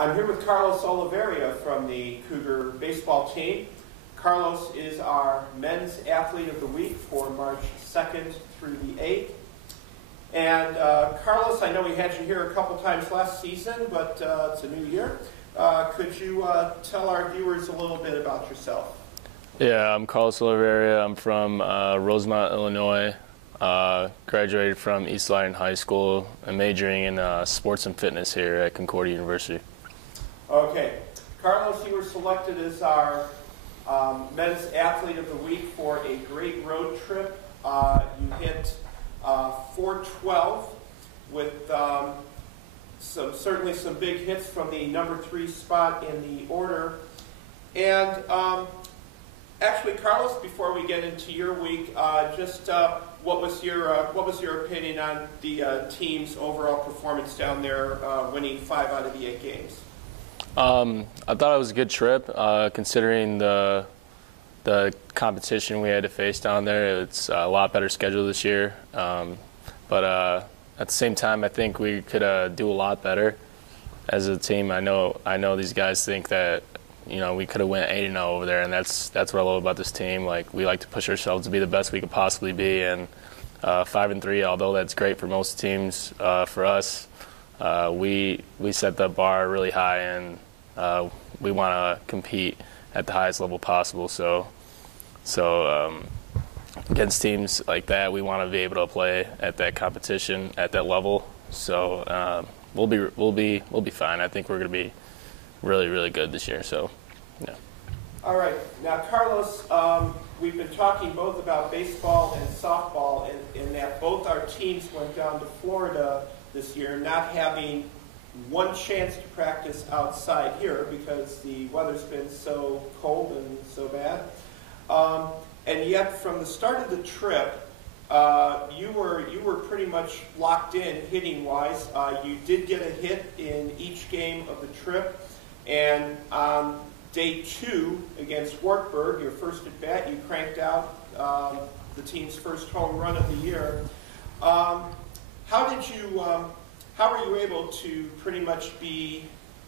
I'm here with Carlos Olavarria from the Cougar baseball team. Carlos is our Men's Athlete of the Week for March 2nd through the 8th. And Carlos, I know we had you here a couple times last season, but it's a new year. Could you tell our viewers a little bit about yourself? Yeah, I'm Carlos Olavarria. I'm from Rosemont, Illinois. Graduated from East Lyon High School. I'm majoring in sports and fitness here at Concordia University. Okay. Carlos, you were selected as our Men's Athlete of the Week for a great road trip. You hit .412 with certainly some big hits from the number 3 spot in the order. And actually, Carlos, before we get into your week, what was your opinion on the team's overall performance down there, winning 5 out of the 8 games? I thought it was a good trip, considering the competition we had to face down there. It's a lot better schedule this year, but at the same time, I think we could do a lot better as a team. I know these guys think that we could have went 8-0 over there, and that's what I love about this team. Like, we like to push ourselves to be the best we could possibly be, and 5-3, although that's great for most teams, for us, we set the bar really high, and we want to compete at the highest level possible. So against teams like that, we want to be able to play at that competition at that level. So we'll be fine. I think we're going to be really, really good this year. So yeah. All right. Now, Carlos, we've been talking both about baseball and softball, in that both our teams went down to Florida this year, not having one chance to practice outside here because the weather's been so cold and so bad. And yet, from the start of the trip, you were pretty much locked in hitting-wise. You did get a hit in each game of the trip, and on day 2 against Wartburg, your first at bat, you cranked out the team's first home run of the year. How were you able to pretty much be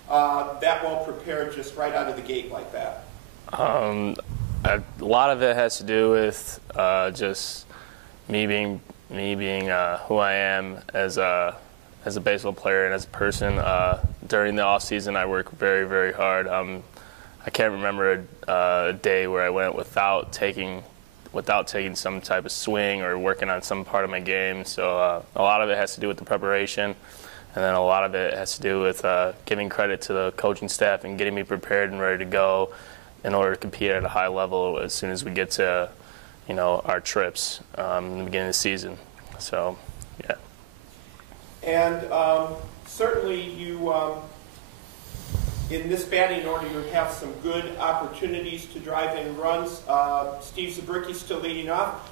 that well prepared just right out of the gate like that? A lot of it has to do with just me being who I am as a baseball player and as a person. During the off season, I work very, very hard. I can't remember a day where I went without taking some type of swing or working on some part of my game. So a lot of it has to do with the preparation, and then a lot of it has to do with giving credit to the coaching staff and getting me prepared and ready to go in order to compete at a high level as soon as we get to our trips in the beginning of the season. So yeah. And certainly you, in this batting order, you have some good opportunities to drive in runs. Steve Zabricki still leading off.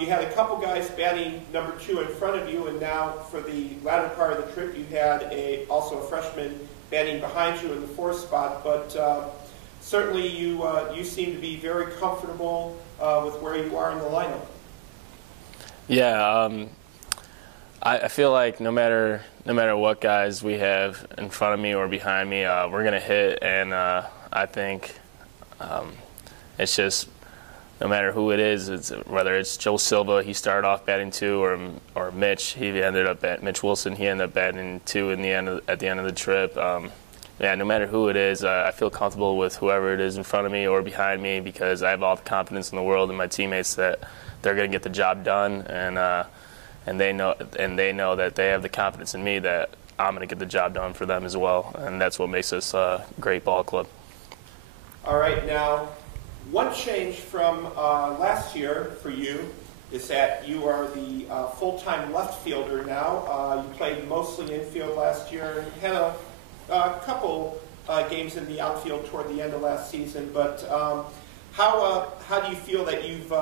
You had a couple guys batting number 2 in front of you, and now for the latter part of the trip, you had also a freshman batting behind you in the 4th spot. But certainly you seem to be very comfortable with where you are in the lineup. Yeah, I feel like no matter what guys we have in front of me or behind me, we're gonna hit, and I think it's just no matter who it is, whether it's Joe Silva, he started off batting 2, or Mitch, Mitch Wilson, he ended up batting 2 at the end of the trip. Yeah, no matter who it is, I feel comfortable with whoever it is in front of me or behind me because I have all the confidence in the world in my teammates that they're going to get the job done, and they know that they have the confidence in me that I'm going to get the job done for them as well, and that's what makes us a great ball club. All right, now one change from last year for you is that you are the full-time left fielder now. You played mostly infield last year and had a couple games in the outfield toward the end of last season, but how do you feel that you've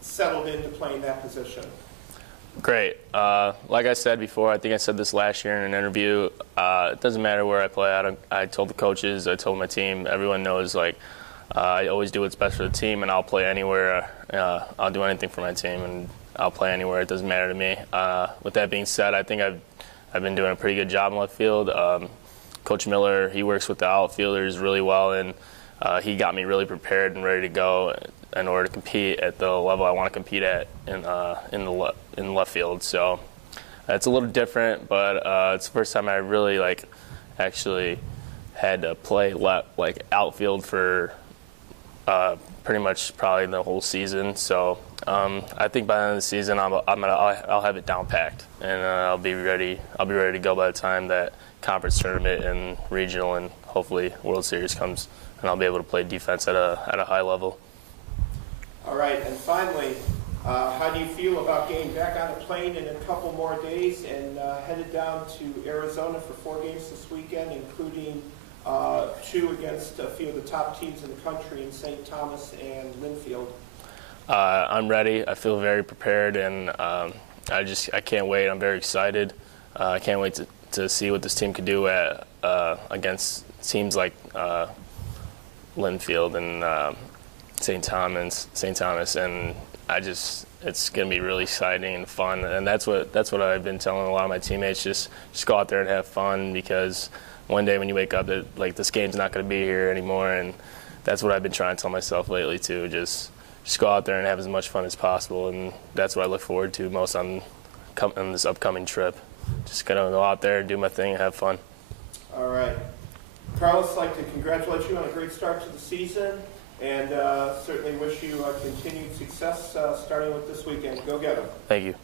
settled into playing that position? Great. Like I said before, I think I said this last year in an interview, it doesn't matter where I play. I told the coaches, I told my team, everyone knows, like, I always do what's best for the team, and I'll play anywhere. I'll do anything for my team, and I'll play anywhere. It doesn't matter to me. With that being said, I think I've been doing a pretty good job in left field. Coach Miller, he works with the outfielders really well, and he got me really prepared and ready to go in order to compete at the level I want to compete at in left field. So it's a little different, but it's the first time I really actually had to play outfield for pretty much probably the whole season. So I think by the end of the season I'll have it down packed, and I'll be ready to go by the time that conference tournament and regional and hopefully World Series comes, and I'll be able to play defense at a high level. All right, and finally, how do you feel about getting back on a plane in a couple more days and headed down to Arizona for 4 games this weekend, including 2 against a few of the top teams in the country in St. Thomas and Linfield? I'm ready. I feel very prepared, and I can't wait. I'm very excited. I can't wait to see what this team could do against teams like Linfield and St. Thomas, and it's going to be really exciting and fun, and that's what I've been telling a lot of my teammates. Just go out there and have fun, because one day when you wake up, this game's not going to be here anymore, and that's what I've been trying to tell myself lately too. Just go out there and have as much fun as possible, and that's what I look forward to most on this upcoming trip. Just gonna go out there and do my thing and have fun. All right, Carlos, I'd like to congratulate you on a great start to the season, and certainly wish you continued success starting with this weekend. Go get them. Thank you.